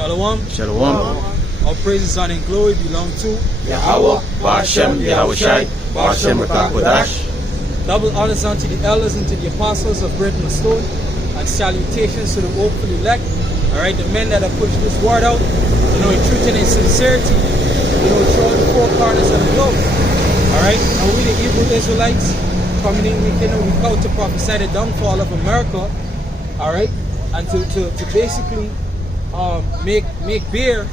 Shalom. Shalom. All praises, honor, and glory belong to Yahweh, Ba'ashem, Yahweh Shai, Ba'ashem, Kodash. Double honors unto the elders and to the apostles of Britain and Stone, and salutations to the hopeful elect. Alright, the men that have pushed this word out, in truth and in sincerity, throughout the four corners of the globe. Alright, and we the Hebrew Israelites coming in week in and week out to prophesy the downfall of America. Alright, and to basically make bare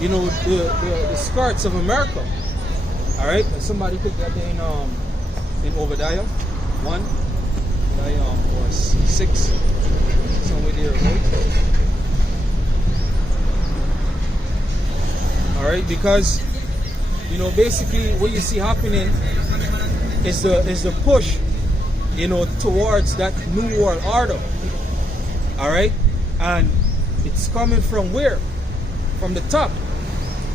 the skirts of America. Alright, and somebody could get in Obadiah 1, or 6, somewhere there, right? Alright, because basically what you see happening is the push towards that new world order. Alright, and it's coming from where? From the top.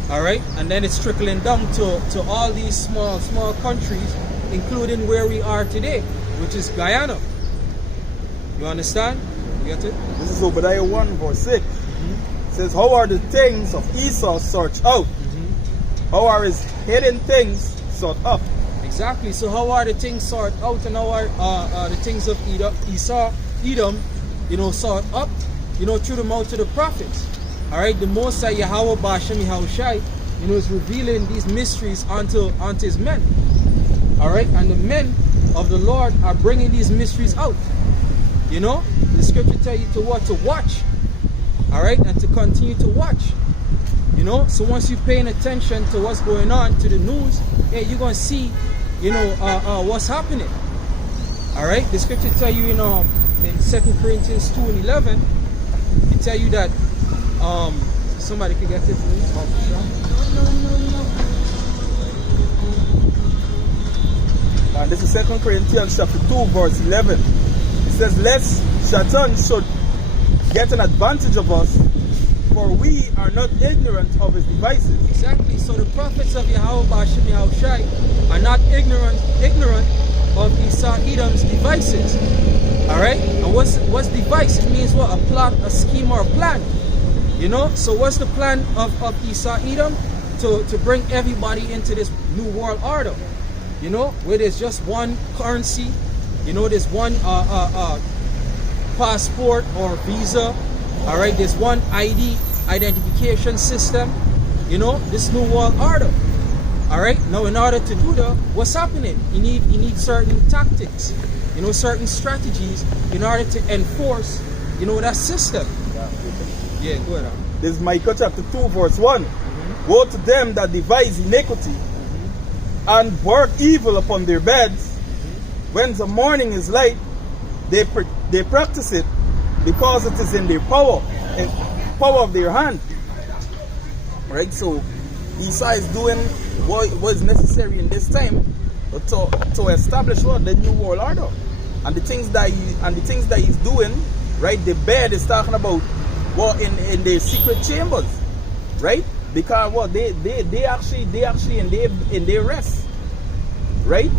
Alright, and then it's trickling down to all these small countries, including where we are today, which is Guyana. You understand? You get it? This is Obadiah 1 verse 6. It says, how are the things of Esau searched out? How are his hidden things sought up? Exactly. So how are the things sought out, and how are the things of Edom, sought up, through the mouth of the prophets. Alright, the Most High Yahweh Ba'ashem Yahweh Shai, is revealing these mysteries unto his men. Alright, and the men of the Lord are bringing these mysteries out. The scripture tell you to what? To watch. Alright, and to continue to watch. So once you're paying attention to what's going on, to the news, hey, you're going to see, what's happening. Alright, the scripture tell you, in 2 Corinthians 2 and 11, it tell you that, somebody can get it for me? And this is 2 Corinthians chapter 2 verse 11. It says, lest Satan should get an advantage of us, for we are not ignorant of his devices. Exactly. So the prophets of Yahweh Ba'ashem Yahweh Shai are not ignorant of Esau Edom's devices. Alright? And what's device? It means what? A plot, a scheme, or a plan. So what's the plan of Esau Edom? To bring everybody into this new world order. Where there's just one currency, there's one passport or visa. Alright, there's one ID, identification system, this new world order. Alright, now in order to do that, what's happening? You need certain tactics, certain strategies in order to enforce, that system. Yeah, go ahead. This is Micah chapter 2 verse 1. Woe to them that devise iniquity and work evil upon their beds. When the morning is light, they practice it, because it is in their power of their hand. Right? So Esau is doing what is necessary in this time to establish the new world order. And the things that he's doing, right? The bed is talking about in their secret chambers, right? Because they actually in their rest, right?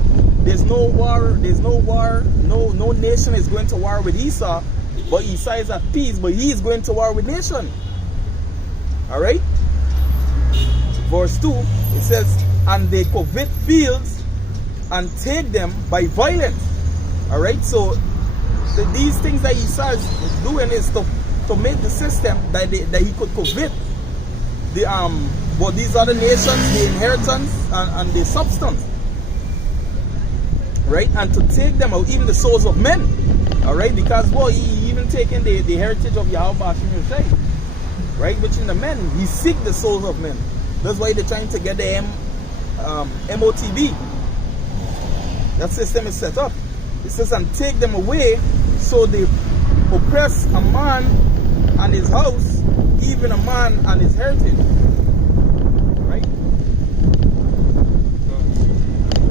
There's no war, no nation is going to war with Esau, but Esau is at peace, but he is going to war with nation. Alright? Verse 2, it says, and they covet fields and take them by violence. Alright, so these things that Esau is doing is to make the system that he could covet these other nations, the inheritance and the substance. Right, and to take them out, even the souls of men. Alright, because he even taken the heritage of Yahweh Ba'ashem Yahweh Shai. Right, which in the men, he seek the souls of men. That's why they're trying to get the MOTB. That system is set up. It says, and take them away, so they oppress a man and his house, even a man and his heritage. Right?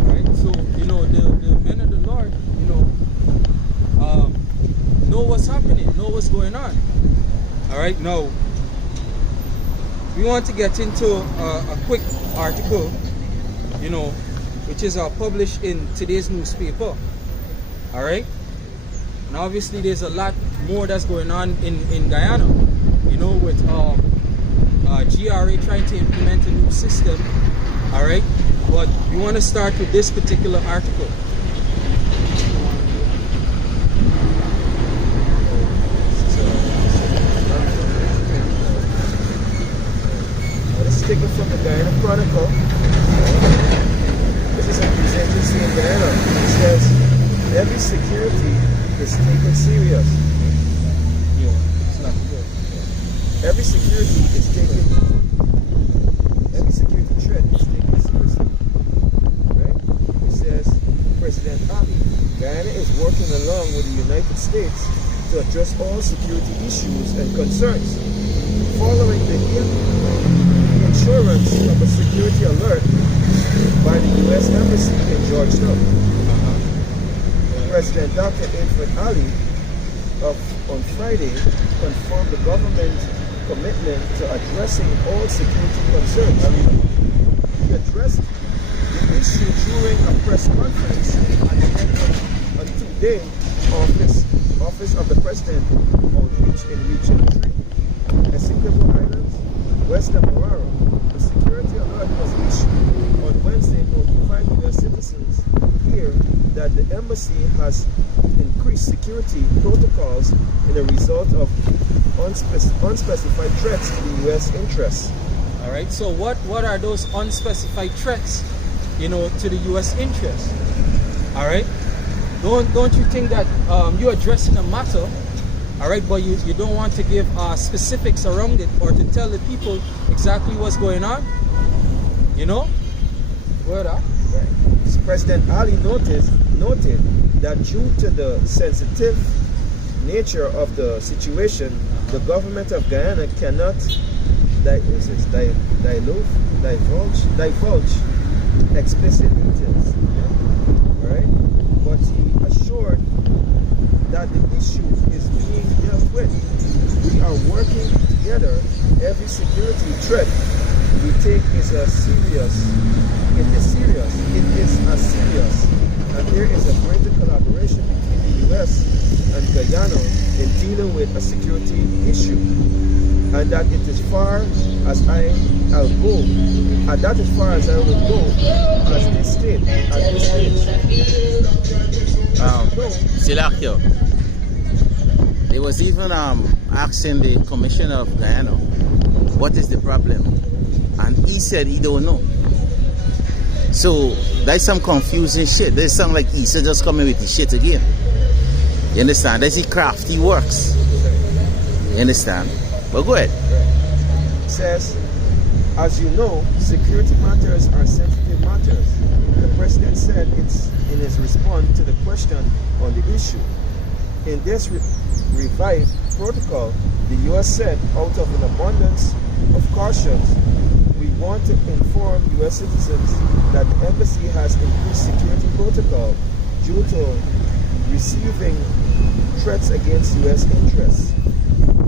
Right, so, the men of the Lord, know what's happening, know what's going on. Alright, now, we want to get into a quick article, which is published in today's newspaper. Alright? And obviously there's a lot more that's going on in Guyana, with NRA trying to implement a new system. All right, but we want to start with this particular article. Let's take it from the Guyana Chronicle. This is a presentation in Guyana. It says, every security is taken serious. Yeah, it's not good. Every security is taken, every security threat is taken seriously. Right? It says, President Ali, Guyana is working along with the United States to address all security issues and concerns. Following the insurance of a security alert by the U.S. Embassy in Georgetown. President Dr. Infant Ali on Friday confirmed the government's commitment to addressing all security concerns. He addressed the issue during a press conference at the end of a two-day office of the President outreach in Region 3, Essequibo Islands, west of Moraro. A security alert was issued on Wednesday notifying U.S. citizens here that the embassy has increased security protocols in a result of unspecified threats to the U.S. interests. All right. So what are those unspecified threats, to the U.S. interests? All right. Don't you think that you're addressing a matter, all right, but you don't want to give specifics around it or to tell the people exactly what's going on? Word up. Right. President Ali noted that due to the sensitive nature of the situation, the government of Guyana cannot divulge explicit details. Yeah? Right? But he assured that the issue is being dealt with. We are working together. Every security threat we take is serious, and there is a greater collaboration between the U.S. and Guyana in dealing with a security issue, and that it is far as I'll go, and that is far as I will go at this stage. Silakio. They was even asking the commissioner of Guyana, what is the problem? And he said he don't know. So there's some confusing shit. They sound like Issa just coming with the shit again. You understand? That's the crafty works. You understand? But go ahead. It says, as you know, security matters are sensitive matters. The president said it's in his response to the question on the issue. In this revived protocol, the U.S. said, out of an abundance of caution, we want to inform U.S. citizens that the embassy has increased security protocol due to receiving threats against U.S. interests.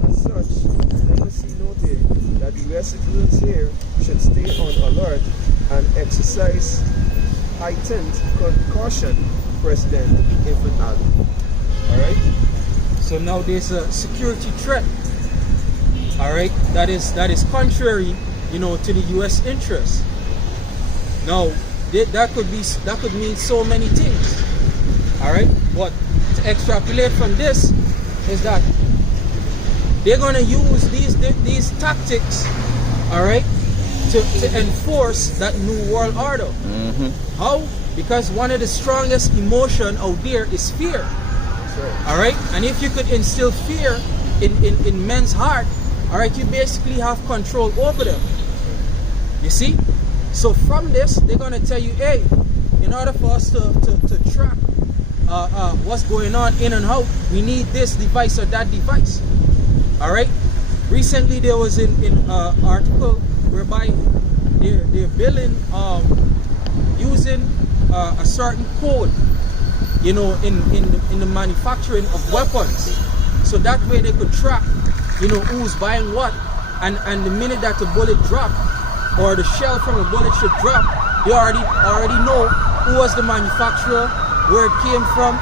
As such, the embassy noted that U.S. citizens here should stay on alert and exercise heightened caution, President Infant Ali. All right. So now there's a security threat. All right. That is contrary, to the U.S. interest. Now that could mean so many things. All right. But to extrapolate from this is that they're going to use these tactics, all right, to enforce that new world order. Mm-hmm. How? Because one of the strongest emotion out there is fear. All right, and if you could instill fear in men's heart, all right, you basically have control over them. You see? So from this, they're gonna tell you, hey, in order for us to track what's going on in and out, we need this device or that device. All right. Recently, there was an article whereby they're billing using a certain code, in the manufacturing of weapons, so that way they could track, who's buying what, and the minute that the bullet drop or the shell from a bullet should drop, they already know who was the manufacturer, where it came from,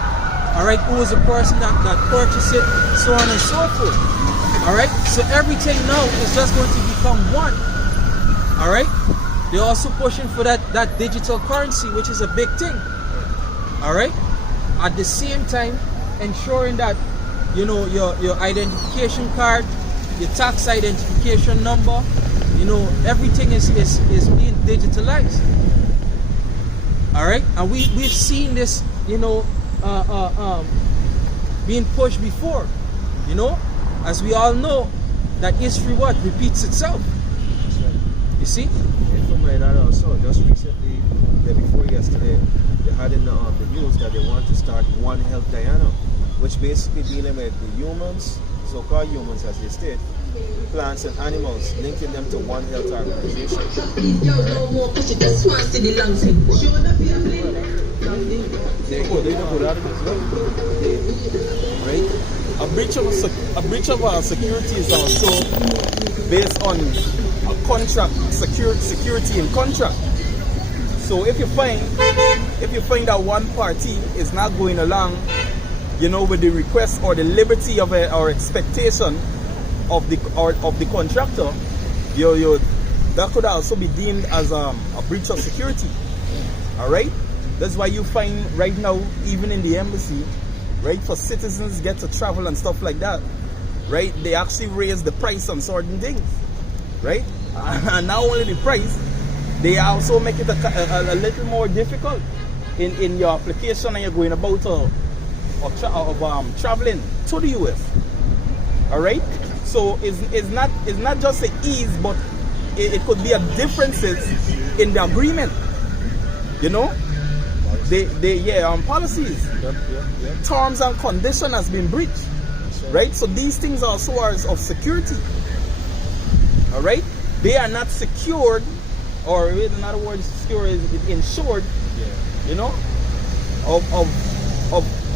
all right, who was the person that purchased it, so on and so forth. All right, so everything now is just going to become one. All right. They're also pushing for that digital currency, which is a big thing. All right. At the same time, ensuring that your identification card, your tax identification number, everything is being digitalized. All right, and we've seen this, being pushed before. As we all know, that history repeats itself. You see? And from my dad also, just recently, day before yesterday, they had in the news that they want to start One Health Guyana, which basically dealing with the humans, so-called humans as they state, plants and animals, linking them to One Health organization. Right? A breach of our security is also based on a contract, security in contract. So if you find that one party is not going along, with the request or the liberty of or expectation of the contractor, that could also be deemed as a breach of security. All right, that's why you find right now, even in the embassy, right, for citizens get to travel and stuff like that, right, they actually raise the price on certain things, right, and not only the price, they also make it a little more difficult in your application and you're going about traveling to the US. All right, so it's not just the ease, but it could be a differences in the agreement. Policies, terms and condition has been breached, right? So these things also are of security. All right, they are not secured, or another word, secure is insured.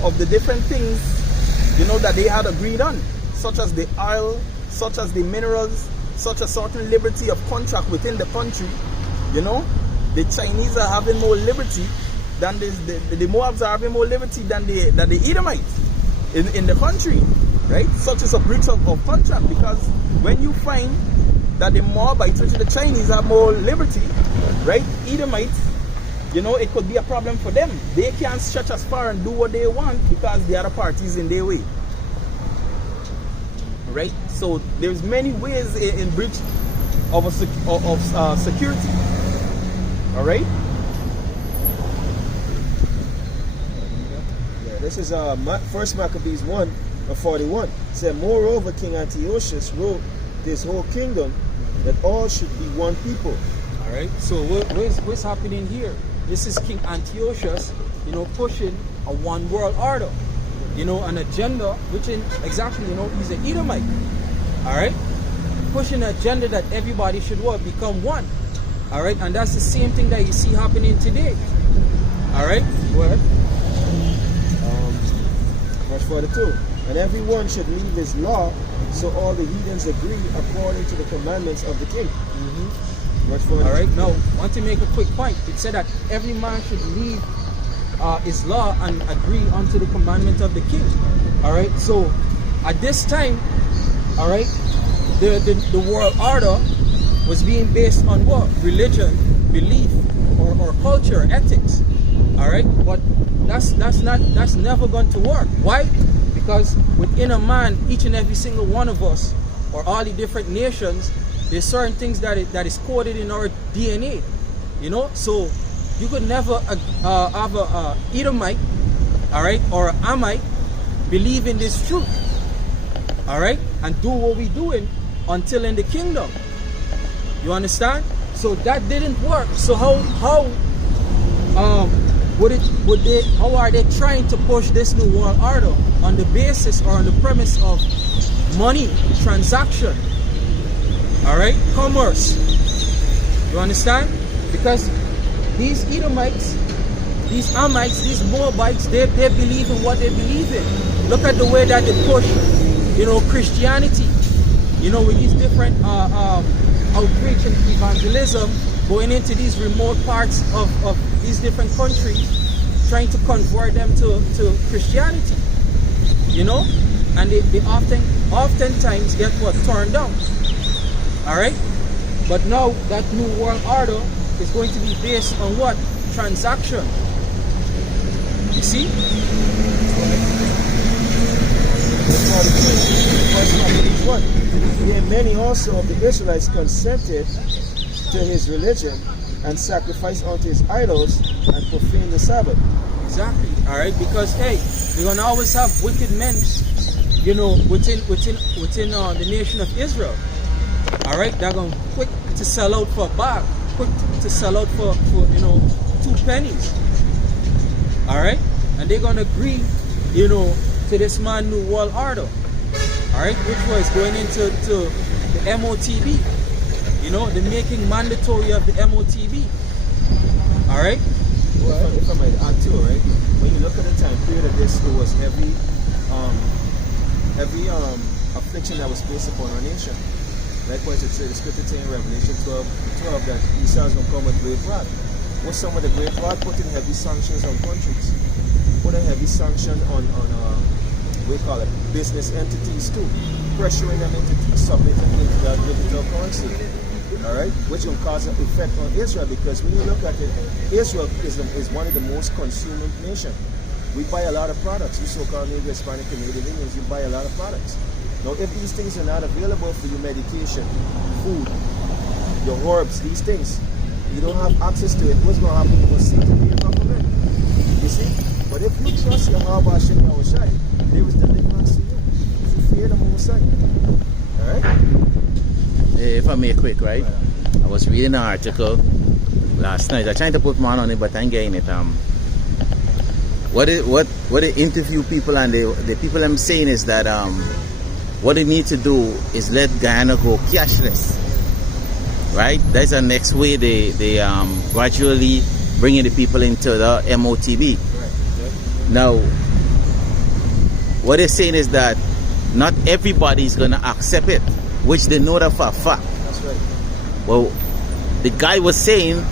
Of the different things, that they had agreed on, such as the oil, such as the minerals, such a certain liberty of contract within the country. The Chinese are having more liberty than the Moabs are having more liberty than the Edomites in the country, right? Such is a breach of contract, because when you find that the Moabites, which the Chinese, have more liberty, right? Edomites, it could be a problem for them. They can't stretch as far and do what they want because the other parties in their way, right? So there's many ways in breach of security. All right. Yeah, this is First Maccabees 1:41. It said, moreover, King Antiochus wrote this whole kingdom that all should be one people. All right. So what's happening here? This is King Antiochus, pushing a one world order, an agenda, which he's an Edomite. All right, pushing an agenda that everybody should become one. All right, and that's the same thing that you see happening today. All right, go ahead. Verse 42. And everyone should leave his law, so all the heathens agree according to the commandments of the king. Verse 42. All right, now I want to make a quick point. It said that every man should leave his law and agree unto the commandment of the king. All right, so at this time, all right, the world order was being based on what? Religion, belief, or culture, ethics. All right, but that's never going to work. Why? Because within a man, each and every single one of us, or all the different nations, there's certain things that is coded in our DNA. So you could never have a Edomite, all right, or an Amite believe in this truth, all right, and do what we're doing until in the kingdom. You understand? So that didn't work. So how are they trying to push this new world order on the basis or on the premise of money, transaction, all right, commerce? You understand? Because these Edomites, these Amites, these Moabites, they believe in what they believe in. Look at the way that they push, Christianity, with these different outreach and evangelism, going into these remote parts of these different countries, trying to convert them to Christianity, and they oftentimes get turned down. All right, But now that new world order is going to be based on what? Transaction. You see? Yea, many also of the Israelites consented to his religion and sacrificed unto his idols and profaned the Sabbath. Exactly. All right. Because hey, we're gonna always have wicked men, you know, within the nation of Israel. All right. They're gonna quick to sell out for a bag, quick to sell out for 2 pennies. All right. And they're gonna agree, you know, to this man new world order. All right, which was going into the MOTB. You know, the making mandatory of the MOTB. All right. Well, if I might add too, right? When you look at the time period of this, it was heavy affliction that was placed upon our nation. Likewise, the scripture saying in Revelation 12 that Esau is going to come with great wrath. What's some of the great wrath? Putting heavy sanctions on countries. Putting heavy sanction on we call it business entities too. Pressuring them into submitting into that digital currency. Alright? Which will cause an effect on Israel, because when you look at it, Israel is one of the most consuming nations. We buy a lot of products. You so-called Negro, Hispanic, Canadian Indians, you buy a lot of products. Now, if these things are not available for you, medication, food, your herbs, these things, you don't have access to it, what's going to happen? You're going to seek to be a government. You see? But if you trust Yahweh Hashem Yahushai, there is deliverance to you. If you fear the Most High. Alright? If I may quick, right? I was reading an article last night. I'm trying to put one on it, but I'm getting it. What they interview people, and the people I'm saying is that what they need to do is let Guyana go cashless. Right? That's the next way they gradually bringing the people into the MOTB. Now, what they're saying is that not everybody is going to accept it, which they know that for a fact. That's right. Well, the guy was saying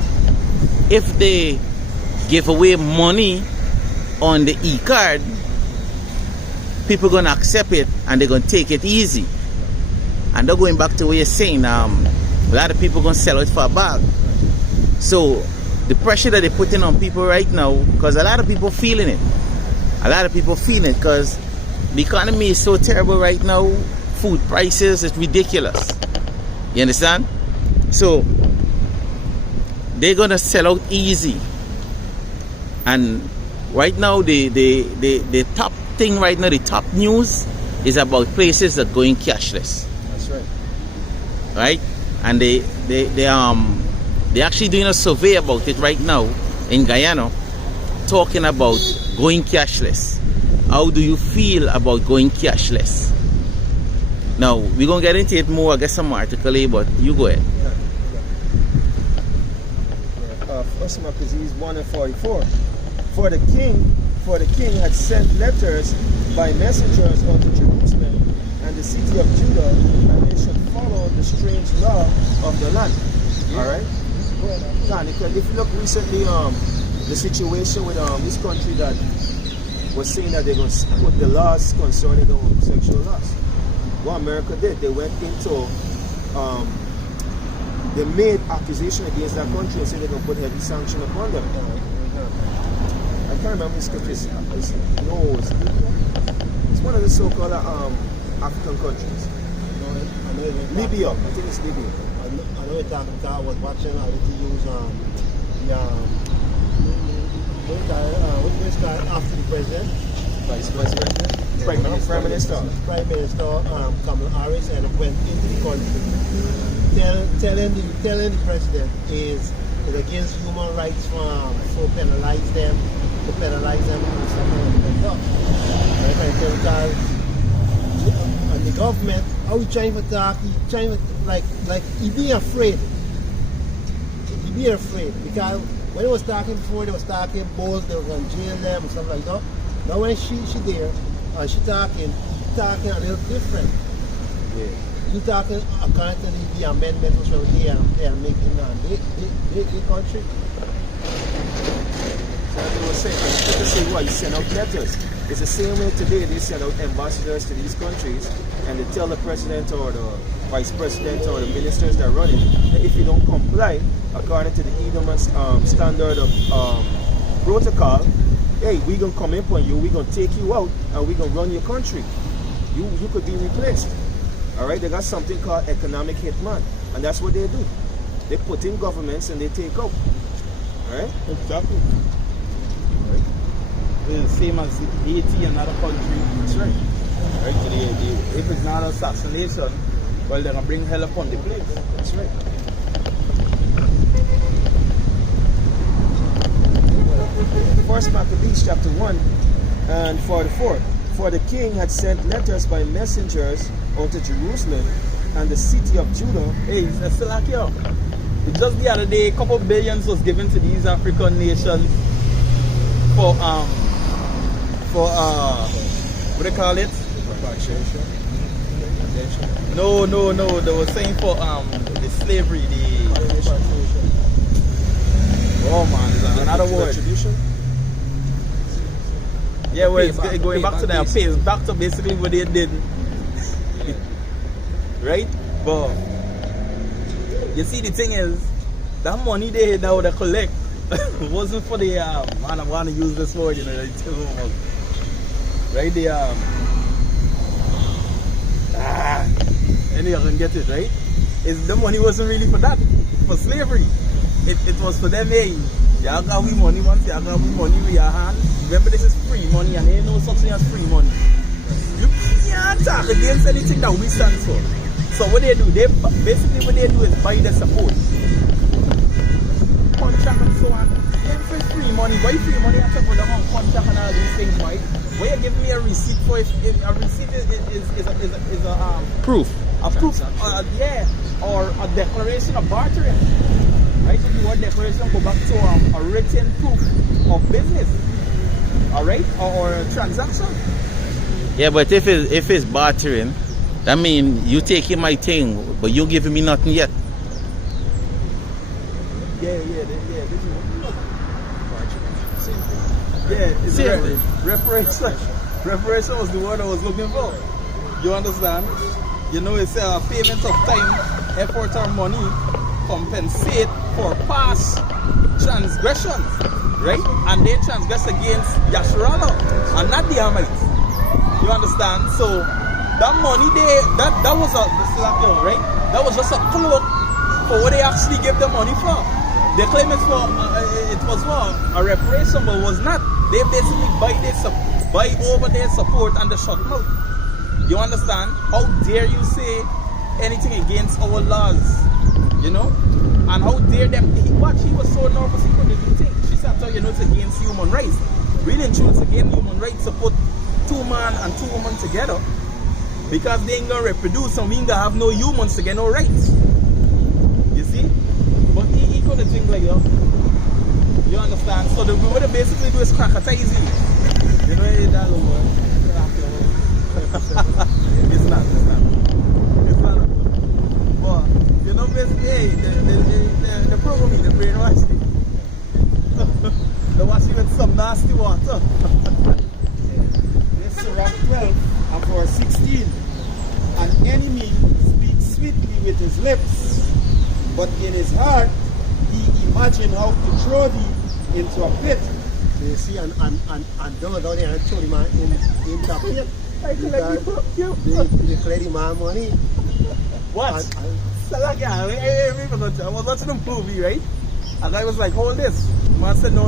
if they give away money on the e-card, people are going to accept it and they're going to take it easy. And they're going back to what you're saying, a lot of people are going to sell it for a bag. So the pressure that they're putting on people right now, because a lot of people feeling it. A lot of people feeling it because the economy is so terrible right now. Food prices is ridiculous. You understand? So they're gonna sell out easy. And right now the top thing right now, the top news is about places that are going cashless. That's right. Right? And they're actually doing a survey about it right now in Guyana, talking about going cashless. How do you feel about going cashless? Now, we're going to get into it more. I guess some article, but you go ahead. First Maccabees 1:44. For the king had sent letters by messengers unto Jerusalem and the city of Judah, and they should follow the strange law of the land. Alright? If you look recently, the situation with this country that was saying that they're going to put the laws concerning the homosexual laws. What America did, they went into, they made accusation against that country and said they're going to put heavy sanction upon them. I can't remember this country. It's one of the so-called African countries. Libya. I think it's Libya. I know it's Africa. I was watching how to use what is guy after the president? Vice President? Prime Minister. Prime Minister Kamala Harris, and went into the country telling the president is against human rights to penalize them and stuff like that. And the government, how we trying to talk, he being afraid. He being afraid because when he was talking before, they was talking bulls, they were going to jail them and stuff like that. Now when she there and she talking a little different. Yeah. You talking according to the amendment which they are making now. They country. So they were saying, people say, well, you send out letters. It's the same way today they send out ambassadors to these countries and they tell the president or the vice president or the ministers that run it, that if you don't comply according to the Edom standard of protocol, hey, we gonna come in on you, we gonna take you out, and we gonna run your country. You could be replaced. All right, they got something called economic hitman, and that's what they do. They put in governments and they take out. All right. Exactly. The same as Haiti and other countries. That's right. Right? So if it's not assassination, well, they're gonna bring hell upon the place. That's right. First Maccabees chapter 1 and 44. For the king had sent letters by messengers unto Jerusalem and the city of Judah. Hey, it's still like here. It's just the other day, a couple of billions was given to these African nations for what do they call it? No. They were saying for the slavery, oh man, is another word. Retribution? Yeah, well, it's going back to their pay. It's back to basically what they did. Right? But you see, the thing is, that money they collect wasn't for the man, I want to use this word, you know, right? The and you can get it, right? The money wasn't really for that, for slavery. It was for them, hey, y'all got we money once, y'all got we money with your hand. Remember, this is free money, and ain't no such thing as free money. You can't talk against anything that we stand for. So what they do, basically what they do is buy the support. Contract and so on. Then for free money, why free money after for the whole contract and all these things, right? Why you give me a receipt for if a receipt is a Proof. a proof, yeah, or a declaration of bartering. Right? If you want declaration, go back to a written proof of business. Alright? Or a transaction. Yeah, but if it's bartering, that means you taking my thing, but you giving me nothing yet. Yeah. It's reparation. Reparation was the word I was looking for. You understand? You know, it's a payment of time, effort, or money compensate for past transgressions, right? And they transgress against Yasharala and not the Hamites. You understand? So that money that was right? That was just a cloak for what they actually gave the money for. They claim it was for a reparation, but it was not. They basically buy over their support and the shut mouth. You understand? How dare you say anything against our laws? You know? And how dare them? He was so nervous he couldn't even think. She said, you know, it's against human rights. Really and truly, it's against human rights to put 2 men and 2 women together because they ain't gonna reproduce and we ain't gonna have no humans to get no rights. You see? But he couldn't think like that. You understand? So what they basically do is crackatize you. You know that word? It's not. But you know, basically, hey, the programming, the brainwashing. They wash you with some nasty water. This Sirach 12 and verse 16. An enemy speaks sweetly with his lips, but in his heart he imagined how to throw thee into a pit. So you see, and down there and throw the man in the pit. They collect the man money. What? I was watching a movie, right? And I was like, hold this. The man said, no.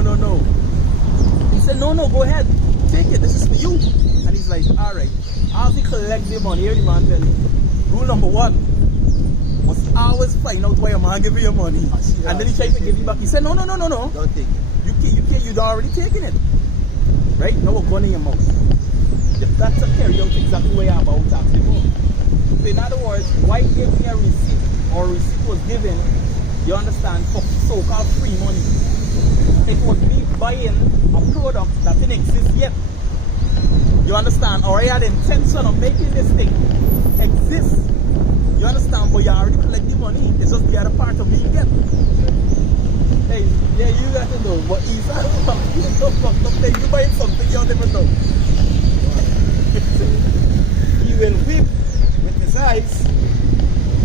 He said, no, go ahead. Take it. This is for you. And he's like, all right. How do you collect the money? Here the man tell you. Rule number 1. Must always find out why a man give you your money. And then he tried to give you back. He said, no. Don't take it. You'd already taken it. Right? Now we're going in your mouth. You've got to carry out exactly what you're about to actually go. So in other words, why give me a receipt or a receipt was given, you understand, for so-called free money? It was me buying a product that didn't exist yet. You understand? Or I had intention of making this thing exist. You understand? But you already collect the money. It's just the other part of being get. Hey, yeah, you got to know. But he's you buying something you don't even know. He will whip with his eyes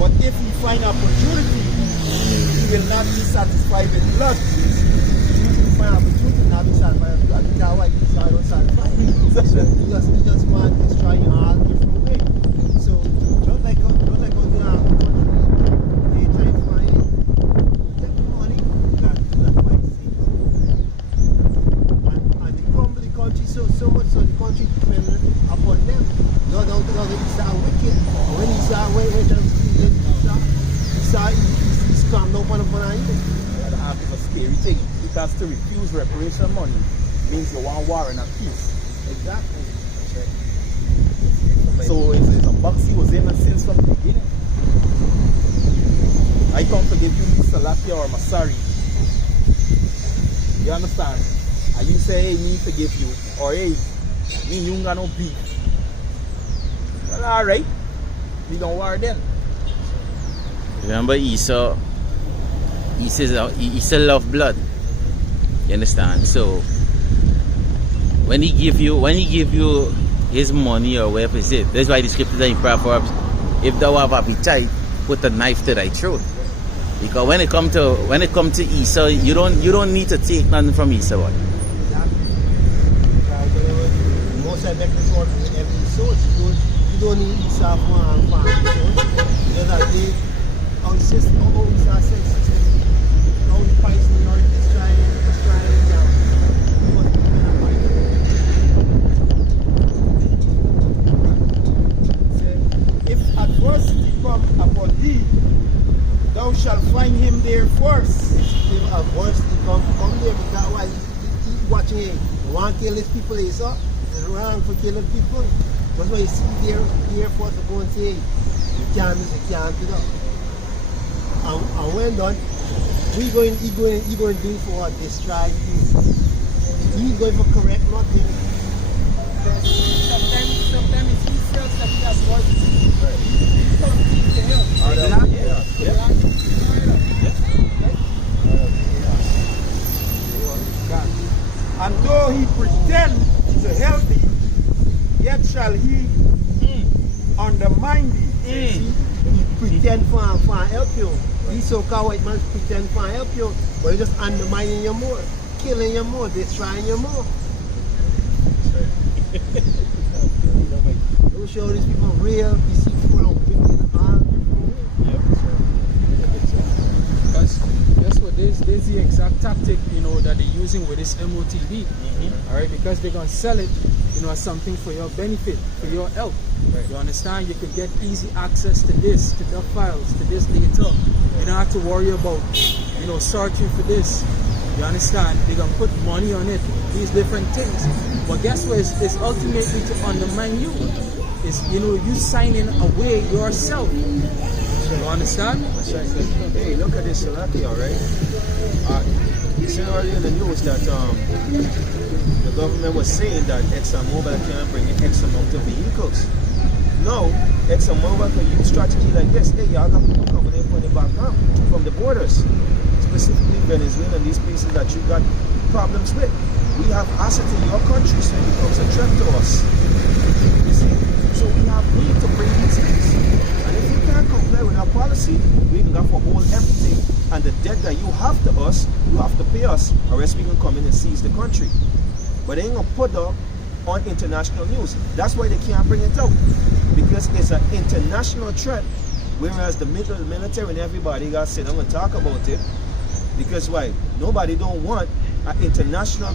But if he find opportunity, he will not be satisfied with blood. He find opportunity not be satisfied with blood. That's why he's not satisfied. He just want to destroy you all different ways. So just like how they try to find get the money, that's why he sees. And they crumble the country so much so the country dependent upon them. No, he start wicked. When he start he's calmed up on you. That act is a scary thing because to refuse reparation money means you want war and a peace. Exactly. So it's a box he was aiming since from the beginning. I come to give you Mr. Lakia or Masari. You understand? And you say, hey, me forgive you. Or hey, me you ain't got no beef. Well, alright. We don't war then. Remember Esau love blood. You understand? So when he give you his money or whatever it is, that's why the scripture in Proverbs, if thou have appetite, put a knife to thy throat. Because when it come to Esau, you don't need to take nothing from Esau. Most I make this one in every source. You don't need Esau for farm. Because I did our system, our Esau system, our pricing, our destroying down. If adversity come upon thee, thou shalt find him there first. If adversity come there, because why he watching him. He want to kill his people, he's up. It's wrong for killing people. That's why you see the Air Force to go and say, you can't do that. And when done, he going to do for what? Destroy you. He's going for correct nothing. Sometimes it's easier that he has voices. And though he pretend to help thee, yet shall he undermine thee. He pretend for help you. These so-called white man pretend for help you, but he just undermining you more, killing you more, destroying you more. Don't show these people real, deceitful, wicked, all different ways. Because guess what? There's the exact tactic, that they're using with this MOTB. All right, because they're gonna sell it, as something for your benefit, for your help. Right. You understand? You can get easy access to this, to the files, to this data. You don't have to worry about, searching for this. You understand? They're gonna put money on it, these different things. But guess what? It's ultimately to undermine you. It's you signing away yourself. You understand? Hey, look at this, Salaki, alright? You said earlier in the news that the government was saying that ExxonMobil can't bring in X amount of vehicles. No, ExxonMobil can use strategy like this. Hey, y'all got people coming in from the background, from the borders, specifically Venezuela and these places that you got problems with. We have assets in your country, so it becomes a threat to us. You see? So we have need to bring these things. And if you can't comply with our policy, we can go for hold everything. And the debt that you have to us, you have to pay us, or else we can come in and seize the country. But they ain't gonna put up on international news. That's why they can't bring it out. Because it's an international threat, whereas the military and everybody got said, I'm gonna talk about it. Because why? Nobody don't want an international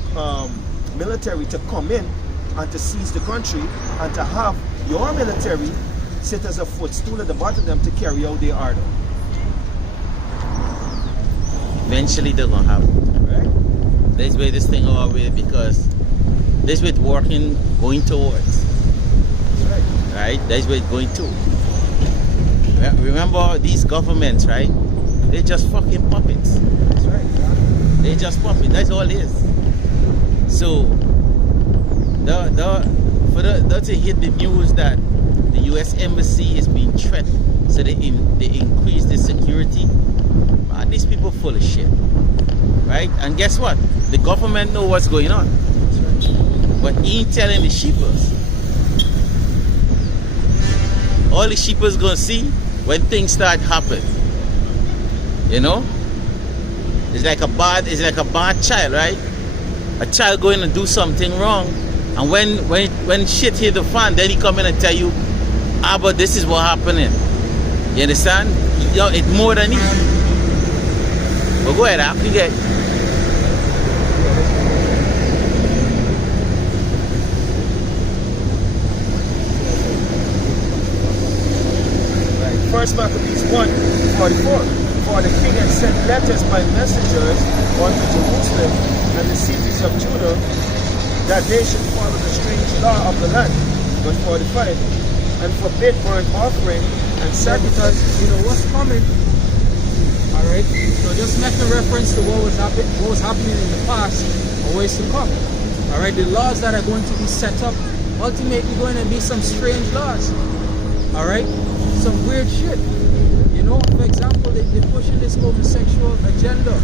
military to come in and to seize the country and to have your military sit as a footstool at the bottom of them to carry out their order. Eventually they're gonna happen. Right? That's why this thing our way, because that's what working going towards. That's right. Right? That's where it's going to. Remember these governments, right? They're just fucking puppets. That's right. They're just puppets. That's all it is. So to hit the news that the U.S. Embassy is being threatened, so they increase the security. Man, these people full of shit, right? And guess what? The government know what's going on, but he ain't telling the sheepers. All the sheepers gonna see when things start happen. You know? It's like a bad child, right? A child going to do something wrong, and when shit hit the fan, then he come in and tell you, but this is what happening. You understand? You know, it's more than easy. But go ahead, you get. First Maccabees 1:44. For the king had sent letters by messengers unto Jerusalem and the cities of Judah, that they should follow the strange law of the land. Verse 45. And forbid burnt offering and sacrifice. Because you know what's coming. Alright? So just making reference to what was happening in the past or what's to come. Alright, the laws that are going to be set up ultimately going to be some strange laws. Alright? Some weird shit. You know, for example, they're pushing this homosexual agenda.